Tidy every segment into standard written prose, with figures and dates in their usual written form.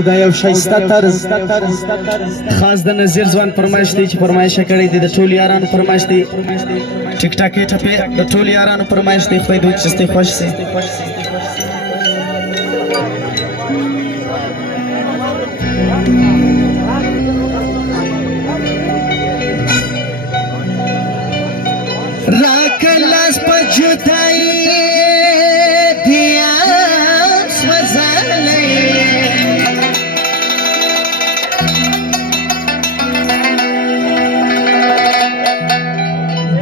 او دا یو ښایسته طرز خاص د نظیر ځوان فرمایش دی چې فرمایشه کړې دی د ټولو یارانو فرمایش دی ټیک ټاکې ټپې د ټولو یارانو فرمایش دی خدای دې چې خوښ سي راکلاس په جدایي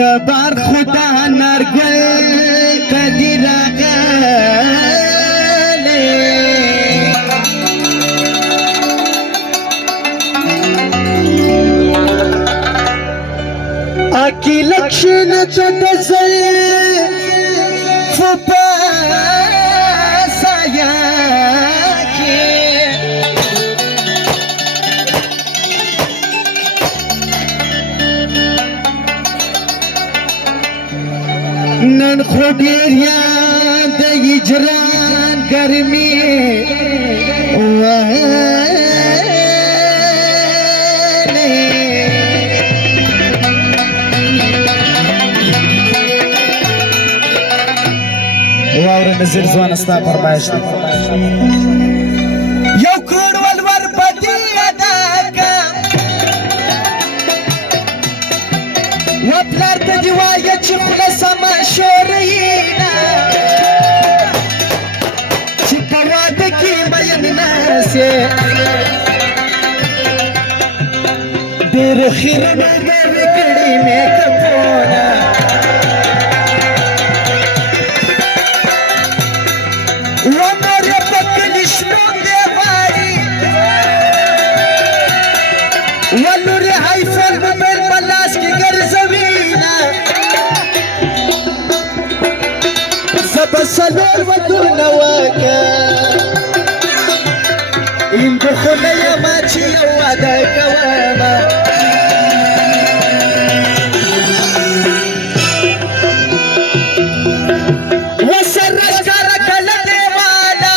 دبار خدا نرگل کدی راگله اکی لکشن تدزل فپاسایا کی نن خو ډېر یاد د هجران ګرمي واوره نظیر ځوان ستا فرمایش دی یو کروڑ ولور بدي ادا کا وپلار ته دې وایه چې خوله سمه شورینا چې په واده کې مین ناسې ډېرو خیرنو به مې کړي میکپونه ومر یې په کلي شنون دی غواړي ولور یې آیفون موبایل په لاس کې ګرځوي سلور ودونه واکه اندخونه یما چې یو واده کومه وسره ښکاره کله دیواله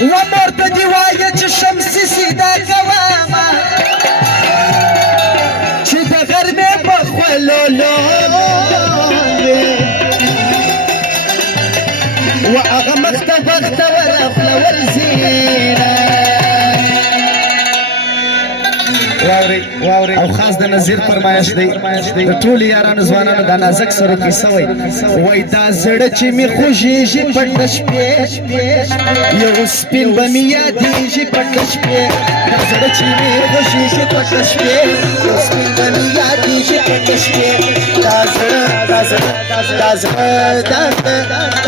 ومور ته دې وایه چې شمسي سیده کومه چې د غرمې په خولولو وأغا مختبخت ورفل ورزينا واوري او خاص د نظیر فرمایش دی د ټولو یارانو ځوانانو دا نازک سره کیسه وای دا زړه چې مې خوږېږي پټ شپې یو سپین به مې یادېږي پټ شپې دا زړه چې مې خوږېږي پټ شپې یو سپین به مې یادېږي پټ شپې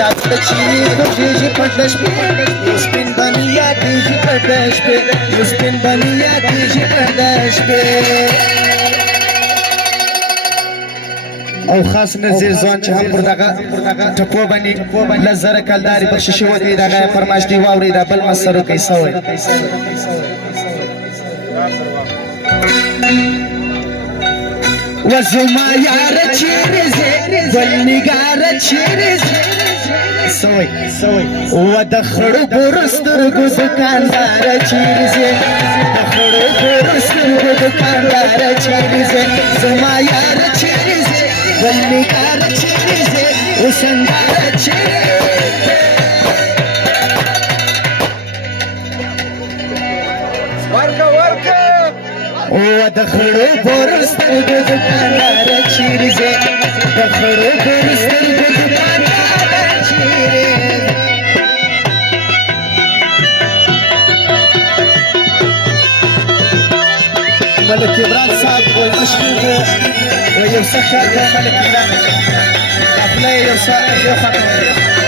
دا زړه چې مې خوږېږي پټ شپې یو سپین به مې یادېږي پټ شپې یو سپین به مې یادېږي پټ شپې او خاص نظیر ځوان چې هم پر دغه ټپو باندې لس زره کلدارې بخښي شوی دی دغه فرمایش دی واورئ دا بل مسرو کیسه وایي وزما یاره چیرې ځې ګل نګاره چیرې ځې و د خړو بورو سترګو دوکانداره چیرې ځې د خړو بورو سترګو دوکانداره چیرې ځې زما یاره چیرې ځې ګل نګاره چیرې ځې وسنداره چیرې و د خړو بورو سترګو دوکانداره چیرې ځې د خړو بورو سترګو دوکانداره چیرې ملک عمران صاحب وایي مشکل و یو څه خیال دی ملک عمران قافله یې یو څه یو خواته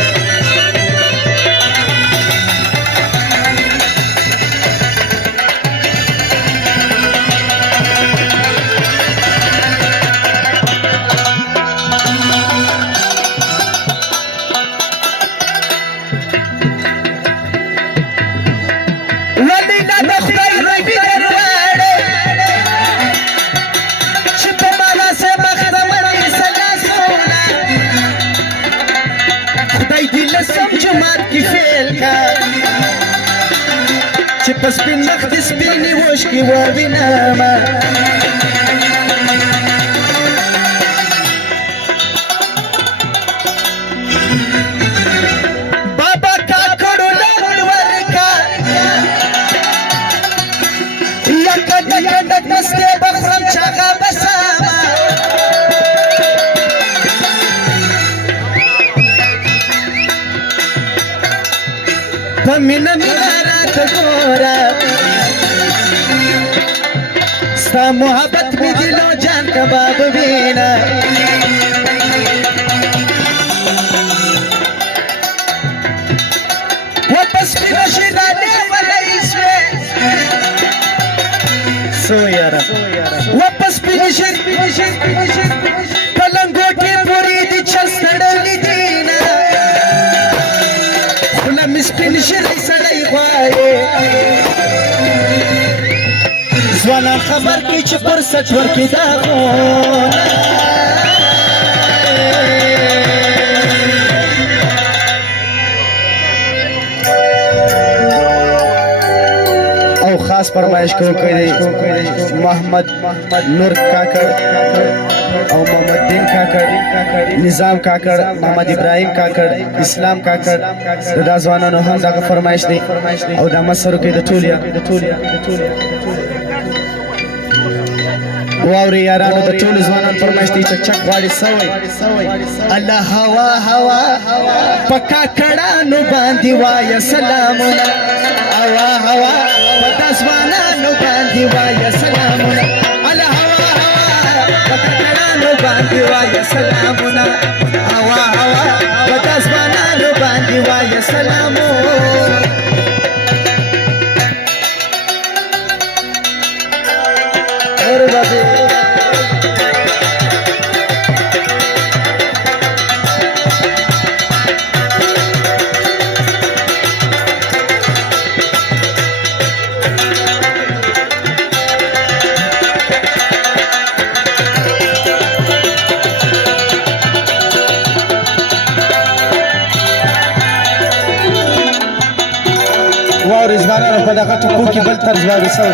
می فیل کا چې پس سپین مخ دې سپینې اوښکې ووینمه بابا کاکړو لوړ ورکا یکه ډکه ډک مستې به خورم چاغه به سامه په مینه مینه راته ګوره ستا محبت مې دلو جان کباب وینه واپس مینه شیدانې ولی سوې سو یاره واپس مینه په لنګوټې پورې دې چرس تړلي دینه خوله مې سپین شری سړی غواړي ځوانان خبر کړي چې فرصت ورکړي دا غونه او خاص فرمایش کوي محمد نور کاکړ او محمد دین کاکړ نظام کاکړ محمد ابراهیم کاکړ اسلام کاکړ دا ځوانانو هم دغه فرمایش دی او دا مسرو کې د ټولیا واوري یارانو د ټول ځوانان فرمایش دی چک چک غواړي سوي الله هوا هوا پکا کړهانو باندې وای سلامونه هوا هوا پکا ځوانانو باندې وای سلامونه الله هوا هوا پکا کړهانو باندې وای سلامونه هوا هوا پکا ځوانانو باندې وای سلامونه اور بابي واوري ځوانانو په دغه ټکو کې بل طرز واورسو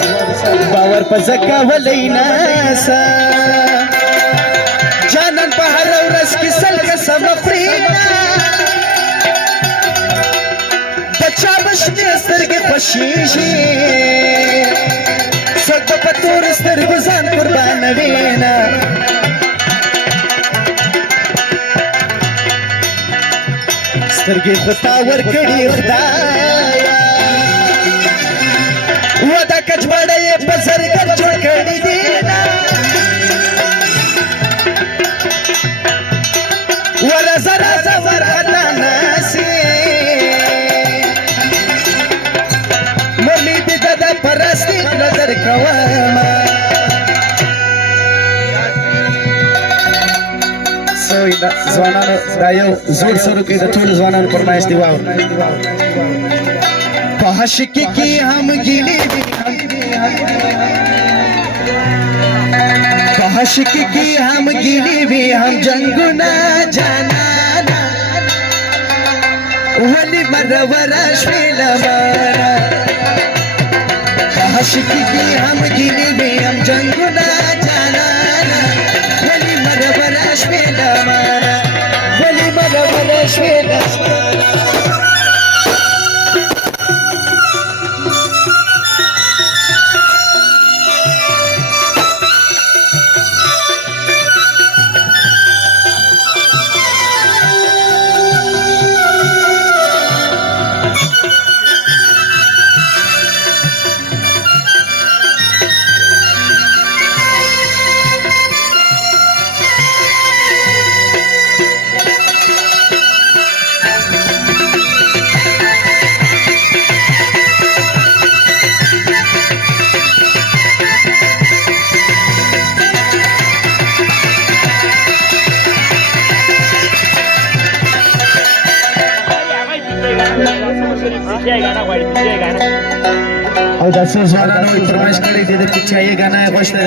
باور په ځکه ولی ناسه جانان په هره ورځ کې سل قسمه خوري د چا به شنې سترګې خوښېږي څوک به په تورو سترګو ځان قربانوي نه سترګې خو تا ورکړي خدایه ودا کچبړه یې په زرګر جوړ کړي دي ولا زرا زور خطا ناسي مرلی دې د پرستی نظر کوما سوي ځوانانو دا یو زوړ سره کې د ټول ځوانانو فرمایش دی واو په عاشقی کې هم ګیلې دي په عاشقی کې هم ګیلې وي هم جنگونه جانانا ولی مرور شوي لمانا په عاشقی کې هم ګیلې وي هم جنگونه جانانا ولی مرور شوي لمانا ولی مرور شوي لمانا او دا څو ځوانانو فرمایش کړی دی د چې یې غانا غوښته